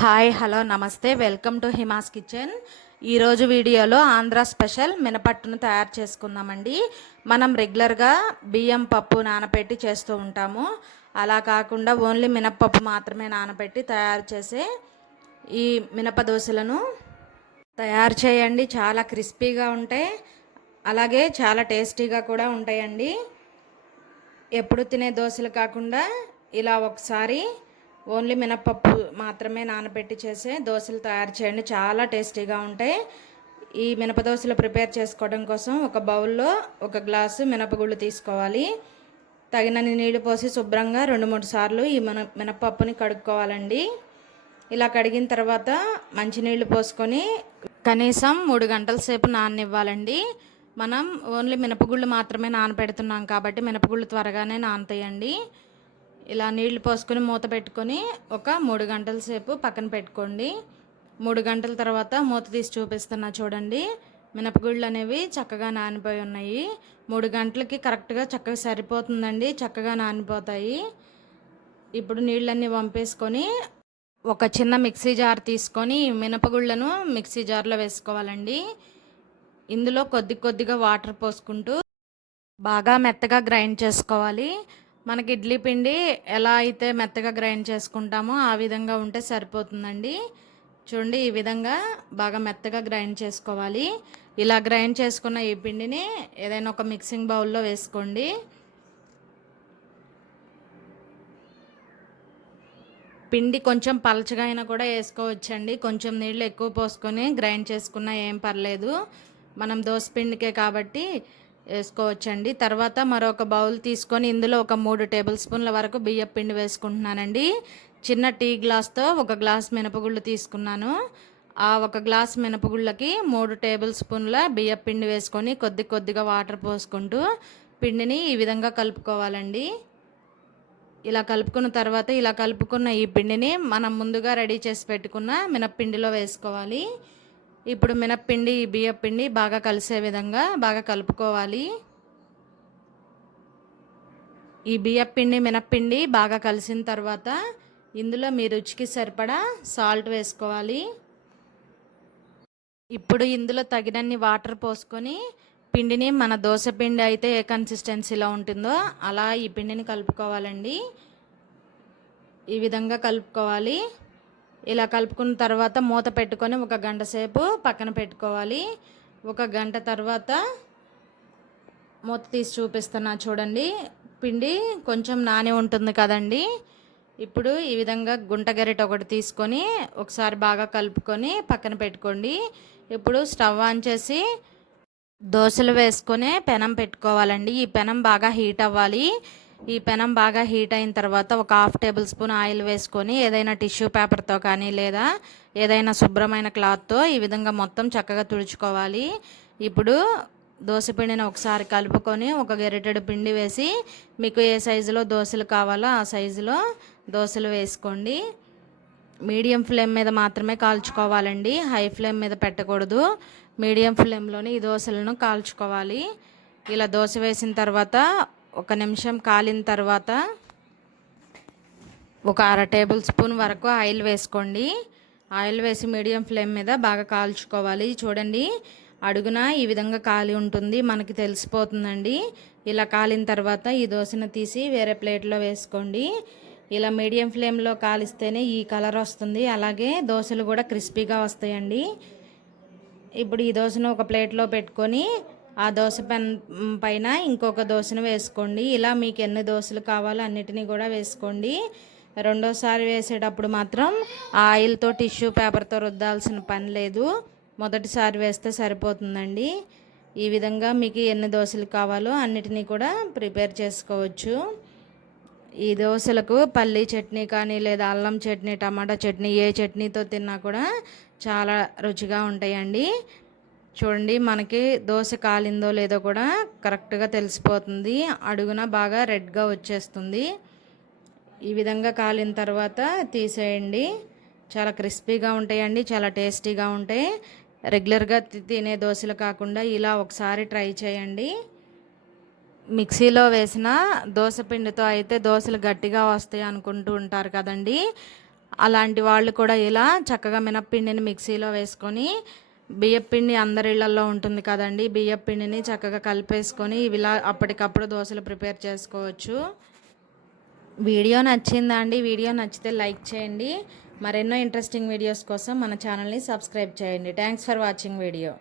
Hi hello నమస్తే welcome to Hima's kitchen. ఈరోజు వీడియోలో ఆంధ్ర స్పెషల్ మినపట్టును తయారు చేసుకుందామండి. మనం రెగ్యులర్గా బియ్యం పప్పు నానబెట్టి చేస్తూ ఉంటాము. అలా కాకుండా ఓన్లీ మినప్పప్పు మాత్రమే నానబెట్టి తయారు చేసే ఈ మినప దోశలను తయారు చేయండి. చాలా క్రిస్పీగా ఉంటాయి, అలాగే చాలా టేస్టీగా కూడా ఉంటాయండి. ఎప్పుడు తినే దోశలు కాకుండా ఇలా ఒకసారి ఓన్లీ మినప్పప్పు మాత్రమే నానబెట్టి చేసే దోశలు తయారు చేయండి. చాలా టేస్టీగా ఉంటాయి. ఈ మినప దోశలు ప్రిపేర్ చేసుకోవడం కోసం ఒక బౌల్లో ఒక గ్లాసు మినపగుళ్ళు తీసుకోవాలి. తగినన్ని నీళ్లు పోసి శుభ్రంగా 2-3 సార్లు ఈ మినపప్పుని కడుక్కోవాలండి. ఇలా కడిగిన తర్వాత మంచినీళ్ళు పోసుకొని కనీసం 3 గంటల సేపు నాననివ్వాలండి. మనం ఓన్లీ మినపగుళ్ళు మాత్రమే నానబెడుతున్నాం కాబట్టి మినపగుళ్ళు త్వరగానే నానతాయండి. ఇలా నీళ్లు పోసుకొని మూత పెట్టుకొని ఒక 3 గంటల సేపు పక్కన పెట్టుకోండి. 3 గంటల తర్వాత మూత తీసి చూపిస్తున్నా చూడండి. మినపగుళ్ళు అనేవి చక్కగా నానిపోయి ఉన్నాయి. 3 గంటలకి కరెక్ట్గా చక్కగా సరిపోతుందండి, చక్కగా నానిపోతాయి. ఇప్పుడు నీళ్ళన్నీ వంపేసుకొని ఒక చిన్న మిక్సీ జార్ తీసుకొని మినపగుళ్ళను మిక్సీ జార్లో వేసుకోవాలండి. ఇందులో కొద్దిగా వాటర్ పోసుకుంటూ బాగా మెత్తగా గ్రైండ్ చేసుకోవాలి. మనకి ఇడ్లీ పిండి ఎలా అయితే మెత్తగా గ్రైండ్ చేసుకుంటామో ఆ విధంగా ఉంటే సరిపోతుందండి. చూడండి, ఈ విధంగా బాగా మెత్తగా గ్రైండ్ చేసుకోవాలి. ఇలా గ్రైండ్ చేసుకున్న ఈ పిండిని ఏదైనా ఒక మిక్సింగ్ బౌల్లో వేసుకోండి. పిండి కొంచెం పలచగా అయినా కూడా వేసుకోవచ్చండి. కొంచెం నీళ్ళు ఎక్కువ పోసుకొని గ్రైండ్ చేసుకున్నా ఏం పర్లేదు, మనం దోశ పిండికే కాబట్టి వేసుకోవచ్చండి. తర్వాత మరొక బౌల్ తీసుకొని ఇందులో ఒక 3 టేబుల్ స్పూన్ల వరకు బియ్యం పిండి వేసుకుంటున్నానండి. చిన్న టీ గ్లాస్తో ఒక గ్లాస్ మినపగుళ్ళు తీసుకున్నాను. ఆ ఒక గ్లాస్ మినపగుళ్ళకి 3 టేబుల్ స్పూన్ల బియ్యం పిండి వేసుకొని కొద్దిగా వాటర్ పోసుకుంటూ పిండిని ఈ విధంగా కలుపుకోవాలండి. ఇలా కలుపుకున్న తర్వాత ఇలా కలుపుకున్న ఈ పిండిని మనం ముందుగా రెడీ చేసి పెట్టుకున్న మినప్పిండిలో వేసుకోవాలి. ఇప్పుడు మినప్పిండి ఈ బియ్యం పిండి బాగా కలిసే విధంగా బాగా కలుపుకోవాలి. ఈ బియ్యం పిండి మినప్పిండి బాగా కలిసిన తర్వాత ఇందులో మీ రుచికి సరిపడా సాల్ట్ వేసుకోవాలి. ఇప్పుడు ఇందులో తగినన్ని వాటర్ పోసుకొని పిండిని మన దోశ పిండి అయితే ఏ కన్సిస్టెన్సీలో ఉంటుందో అలా ఈ పిండిని కలుపుకోవాలండి. ఈ విధంగా కలుపుకోవాలి. ఇలా కలుపుకున్న తర్వాత మూత పెట్టుకొని 1 గంట సేపు పక్కన పెట్టుకోవాలి. 1 గంట తర్వాత మూత తీసి చూపిస్తున్నా చూడండి. పిండి కొంచెం నాని ఉంటుంది కదండి. ఇప్పుడు ఈ విధంగా గుంట గరిటె ఒకటి తీసుకొని ఒకసారి బాగా కలుపుకొని పక్కన పెట్టుకోండి. ఇప్పుడు స్టవ్ ఆన్ చేసి దోశలు వేసుకొని పెనం పెట్టుకోవాలండి. ఈ పెనం బాగా హీట్ అవ్వాలి. ఈ పెనం బాగా హీట్ అయిన తర్వాత ఒక 1/2 టేబుల్ స్పూన్ ఆయిల్ వేసుకొని ఏదైనా టిష్యూ పేపర్తో కానీ లేదా ఏదైనా శుభ్రమైన క్లాత్తో ఈ విధంగా మొత్తం చక్కగా తుడుచుకోవాలి. ఇప్పుడు దోశ పిండిని ఒకసారి కలుపుకొని ఒక గరిటెడు పిండి వేసి మీకు ఏ సైజులో దోశలు కావాలో ఆ సైజులో దోశలు వేసుకోండి. మీడియం ఫ్లేమ్ మీద మాత్రమే కాల్చుకోవాలండి, హై ఫ్లేమ్ మీద పెట్టకూడదు. మీడియం ఫ్లేమ్లోనే ఈ దోశలను కాల్చుకోవాలి. ఇలా దోశ వేసిన తర్వాత 1 నిమిషం కాలిన తర్వాత ఒక 1/2 టేబుల్ స్పూన్ వరకు ఆయిల్ వేసుకోండి. ఆయిల్ వేసి మీడియం ఫ్లేమ్ మీద బాగా కాల్చుకోవాలి. చూడండి, అడుగున ఈ విధంగా కాలి ఉంటుంది, మనకి తెలిసిపోతుందండి. ఇలా కాలిన తర్వాత ఈ దోశను తీసి వేరే ప్లేట్లో వేసుకోండి. ఇలా మీడియం ఫ్లేమ్లో కాలిస్తేనే ఈ కలర్ వస్తుంది, అలాగే దోశలు కూడా క్రిస్పీగా వస్తాయండి. ఇప్పుడు ఈ దోశను ఒక ప్లేట్లో పెట్టుకొని ఆ దోశ పెన్ పైన ఇంకొక దోశను వేసుకోండి. ఇలా మీకు ఎన్ని దోశలు కావాలో అన్నిటినీ కూడా వేసుకోండి. రెండోసారి వేసేటప్పుడు మాత్రం ఆయిల్తో టిష్యూ పేపర్తో రుద్దాల్సిన పని లేదు, మొదటిసారి వేస్తే సరిపోతుందండి. ఈ విధంగా మీకు ఎన్ని దోశలు కావాలో అన్నిటినీ కూడా ప్రిపేర్ చేసుకోవచ్చు. ఈ దోశలకు పల్లీ చట్నీ కానీ లేదా అల్లం చట్నీ, టమాటా చట్నీ ఏ చట్నీతో తిన్నా కూడా చాలా రుచిగా ఉంటాయండి. చూడండి, మనకి దోశ కాలిందో లేదో కూడా కరెక్ట్గా తెలిసిపోతుంది. అడుగున బాగా రెడ్గా వచ్చేస్తుంది. ఈ విధంగా కాలిన తర్వాత తీసేయండి. చాలా క్రిస్పీగా ఉంటాయండి, చాలా టేస్టీగా ఉంటాయి. రెగ్యులర్గా తినే దోశలు కాకుండా ఇలా ఒకసారి ట్రై చేయండి. మిక్సీలో వేసిన దోశ పిండితో అయితే దోశలు గట్టిగా వస్తాయి అనుకుంటూ ఉంటారు కదండి. అలాంటి వాళ్ళు కూడా ఇలా చక్కగా మినప్పిండిని మిక్సీలో వేసుకొని, బియ్యపిండి అందరి ఇళ్లల్లో ఉంటుంది కదండి, బియ్యపిండిని చక్కగా కలిపేసుకొని ఇలా అప్పటికప్పుడు దోశలు ప్రిపేర్ చేసుకోవచ్చు. వీడియో నచ్చిందా అండి? వీడియో నచ్చితే లైక్ చేయండి. మరెన్నో ఇంట్రెస్టింగ్ వీడియోస్ కోసం మన ఛానల్ని సబ్స్క్రైబ్ చేయండి. Thanks for watching video.